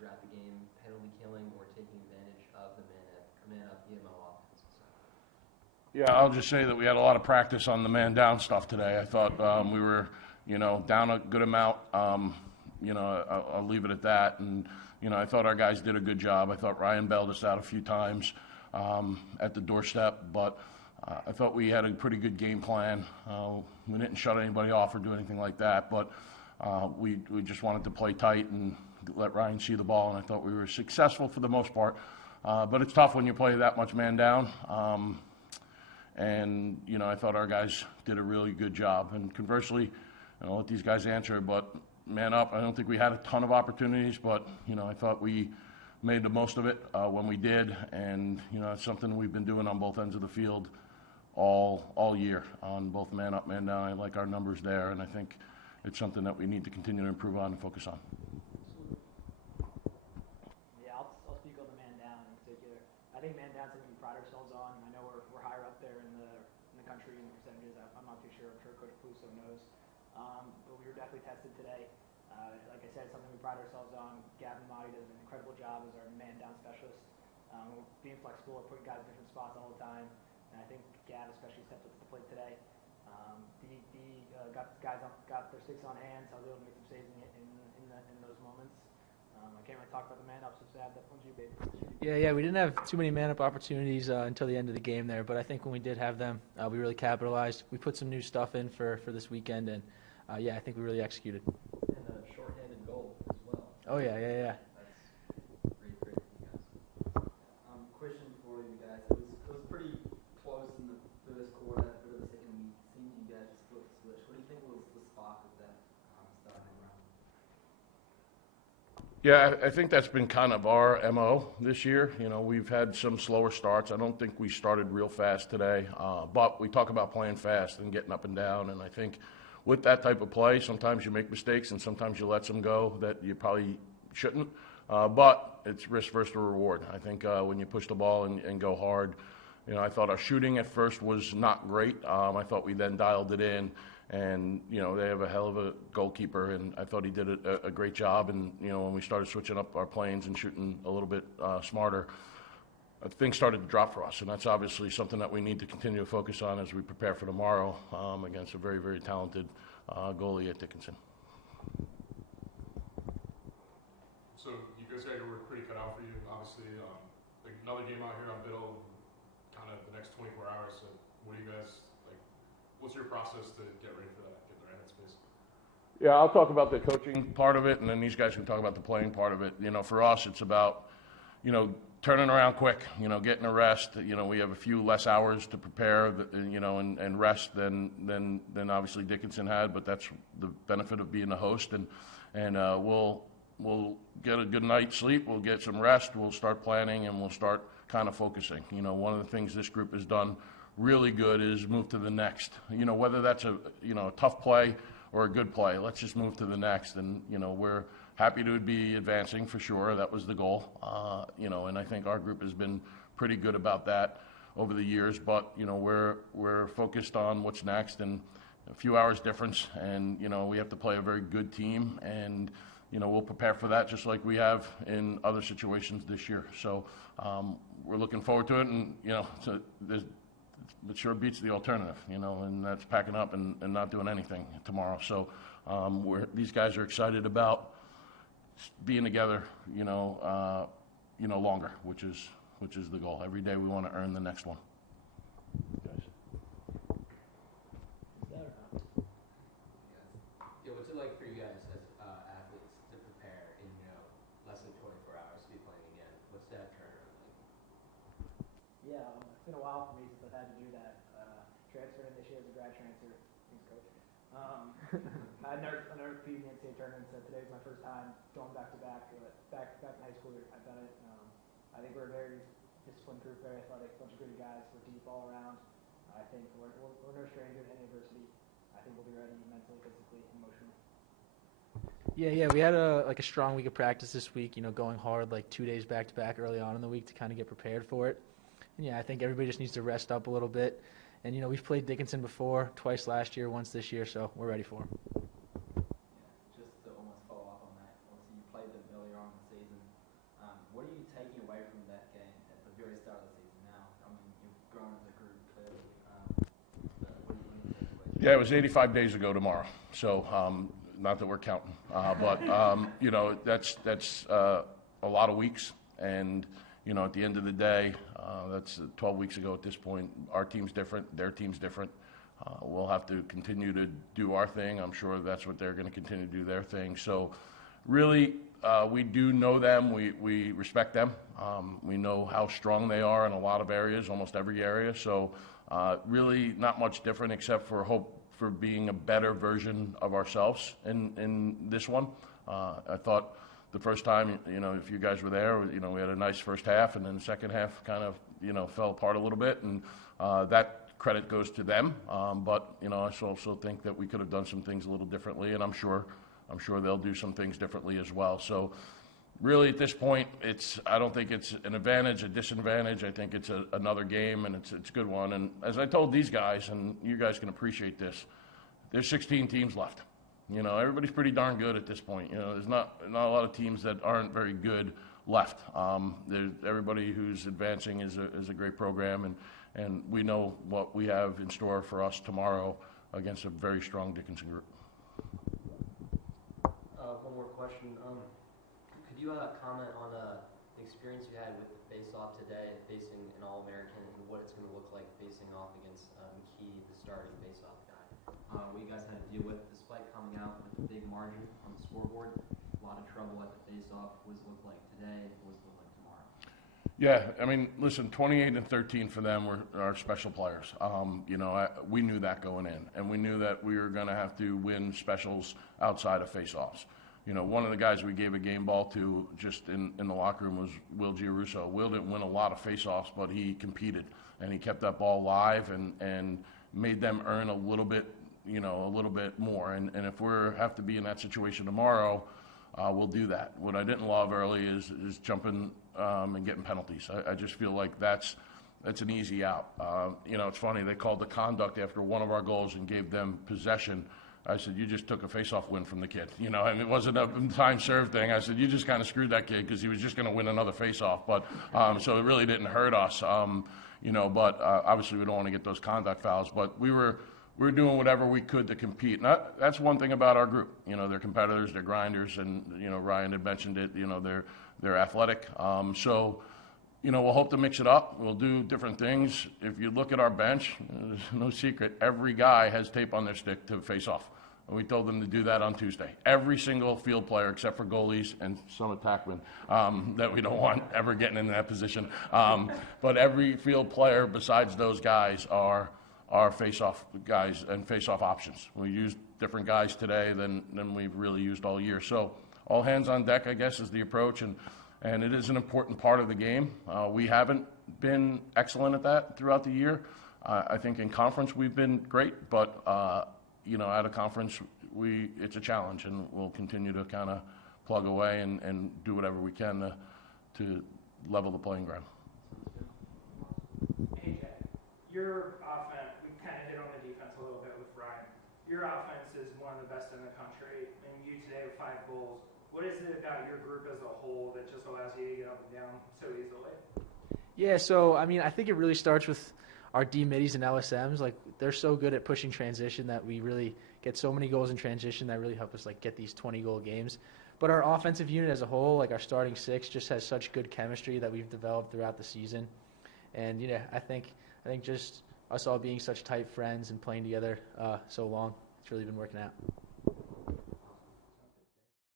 throughout the game, penalty killing or taking advantage of the man-up EMO offensive side? Yeah, I'll just say that we had a lot of practice on the man-down stuff today. I thought we were, down a good amount. I'll leave it at that. And, I thought our guys did a good job. I thought Ryan bailed us out a few times at the doorstep, but I thought we had a pretty good game plan. We didn't shut anybody off or do anything like that, but we just wanted to play tight and let Ryan see the ball, and I thought we were successful for the most part. But it's tough when you play that much man down. I thought our guys did a really good job. And conversely, I'll let these guys answer, but man up, I don't think we had a ton of opportunities, but, I thought we made the most of it when we did. And, it's something we've been doing on both ends of the field all year on both man up, man down. I like our numbers there, and I think it's something that we need to continue to improve on and focus on. Yeah, I'll speak on the man down in particular. I think man down is something we pride ourselves on. I know we're higher up there in the country in the percentages. I'm not too sure. I'm sure Coach Peluso knows. But we were definitely tested today. Like I said, it's something we pride ourselves on. Gavin Motti does an incredible job as our man down specialist. We're being flexible, putting guys in different spots all the time. And I think Gav especially stepped up to the plate today. Got their sticks on hand, so I was able to make some saves in those moments. I can't really talk about the man-up, so Sav, that one's you, baby. Yeah, we didn't have too many man-up opportunities until the end of the game there, but I think when we did have them, we really capitalized. We put some new stuff in for this weekend, and I think we really executed. And a shorthanded goal as well. Oh, yeah. That's great for you guys. Question for you guys. It was pretty close in the first quarter, a bit of the second. We seen you guys just flip the switch. What do you think was the spark of that starting round? Yeah, I think that's been kind of our MO this year. We've had some slower starts. I don't think we started real fast today, but we talk about playing fast and getting up and down, and I think with that type of play, sometimes you make mistakes and sometimes you let some go that you probably shouldn't, but it's risk versus reward. I think when you push the ball and go hard, I thought our shooting at first was not great. I thought we then dialed it in. And, they have a hell of a goalkeeper, and I thought he did a great job. And, when we started switching up our planes and shooting a little bit smarter, things started to drop for us. And that's obviously something that we need to continue to focus on as we prepare for tomorrow against a very, very talented goalie at Dickinson. So you guys got your work pretty cut out for you, obviously. Another game out here on Biddle, kind of the next 24 hours. So what do you guys what's your process to get ready for that, get the right headspace? Yeah, I'll talk about the coaching part of it, and then these guys can talk about the playing part of it. For us, it's about, turning around quick, getting a rest. We have a few less hours to prepare, and rest than obviously Dickinson had, but that's the benefit of being a host. And we'll get a good night's sleep, we'll get some rest, we'll start planning, and we'll start kind of focusing. One of the things this group has done really good is move to the next. Whether that's a tough play or a good play, let's just move to the next. And we're happy to be advancing for sure. That was the goal. And I think our group has been pretty good about that over the years. But we're focused on what's next, and a few hours difference. And we have to play a very good team, and we'll prepare for that just like we have in other situations this year. So we're looking forward to it, and it sure beats the alternative, and that's packing up and not doing anything tomorrow. So these guys are excited about being together, longer, which is the goal. Every day we want to earn the next one. Guys. Yeah, what's it like for you guys as athletes to prepare in less than 24 hours to be playing again? What's that turnaround like? Yeah, it's been a while for me since I've had to do that. Transferred in this year as a grad transfer. Thanks, Coach. I've never competed in the NCAA tournament, so today's my first time going back-to-back. Back in high school, I've done it. I think we're a very disciplined group, very athletic, bunch of good guys. We're deep all around. I think we're no stranger to any adversity. I think we'll be ready mentally, physically, emotionally. Yeah, we had a strong week of practice this week, going hard 2 days back-to-back early on in the week to kind of get prepared for it. And I think everybody just needs to rest up a little bit. And, we've played Dickinson before, twice last year, once this year, so we're ready for them. Just to almost follow up on that, obviously you played them earlier on in the season. Yeah, it was 85 days ago tomorrow. So, not that we're counting, but that's a lot of weeks. And at the end of the day, that's 12 weeks ago at this point. Our team's different. Their team's different. We'll have to continue to do our thing. I'm sure that's what they're going to continue to do their thing. So, really, we do know them. We respect them. We know how strong they are in a lot of areas, almost every area. So, really not much different except for hope for being a better version of ourselves in this one. I thought the first time, if you guys were there, we had a nice first half, and then the second half kind of, fell apart a little bit, and that credit goes to them. But I also think that we could have done some things a little differently, and I'm sure they'll do some things differently as well. So really at this point, I don't think it's an advantage, a disadvantage. I think it's another game, and it's a good one. And as I told these guys, and you guys can appreciate this, there's 16 teams left. Everybody's pretty darn good at this point. There's not a lot of teams that aren't very good left. Everybody who's advancing is a great program, and we know what we have in store for us tomorrow against a very strong Dickinson group. One more question. Could you comment on the experience you had with the face-off today, facing an All-American, and what it's going to look like facing off against McKee, the starting face-off guy? What you guys had to deal with, despite coming out with a big margin on the scoreboard, a lot of trouble at the face-off. What does it look like today? What does it look like tomorrow? Yeah, I mean, listen, 28 and 13 for them were our special players. We knew that going in, and we knew that we were going to have to win specials outside of face-offs. One of the guys we gave a game ball to just in the locker room was Will Giarusso. Will didn't win a lot of face-offs, but he competed, and he kept that ball live and made them earn a little bit more. And if we have to be in that situation tomorrow, we'll do that. What I didn't love early is jumping and getting penalties. I just feel like that's an easy out. It's funny, they called the conduct after one of our goals and gave them possession. I said, you just took a face-off win from the kid. And it wasn't a time-served thing. I said, you just kind of screwed that kid because he was just going to win another face-off. But so it really didn't hurt us. But obviously we don't want to get those conduct fouls. But we were doing whatever we could to compete. And that's one thing about our group. They're competitors, they're grinders, and Ryan had mentioned it. They're athletic. We'll hope to mix it up. We'll do different things. If you look at our bench, there's no secret. Every guy has tape on their stick to face off. And we told them to do that on Tuesday. Every single field player, except for goalies and some attackmen that we don't want ever getting in that position. But every field player besides those guys are face-off guys and face-off options. We used different guys today than we've really used all year. So all hands on deck, I guess, is the approach. And it is an important part of the game. We haven't been excellent at that throughout the year. I think in conference we've been great, but out of conference it's a challenge, and we'll continue to kind of plug away and do whatever we can to level the playing ground. AJ, your offense, we kind of hit on the defense a little bit with Ryan. Your offense is one of the best in the country, and you today with 5 goals. What is it about your group as a whole that just allows you to get up and down so easily? Yeah, so, I think it really starts with our D middies and LSMs. Like, they're so good at pushing transition that we really get so many goals in transition that really help us, get these 20-goal games. But our offensive unit as a whole, our starting 6, just has such good chemistry that we've developed throughout the season. And, I think just us all being such tight friends and playing together so long, it's really been working out.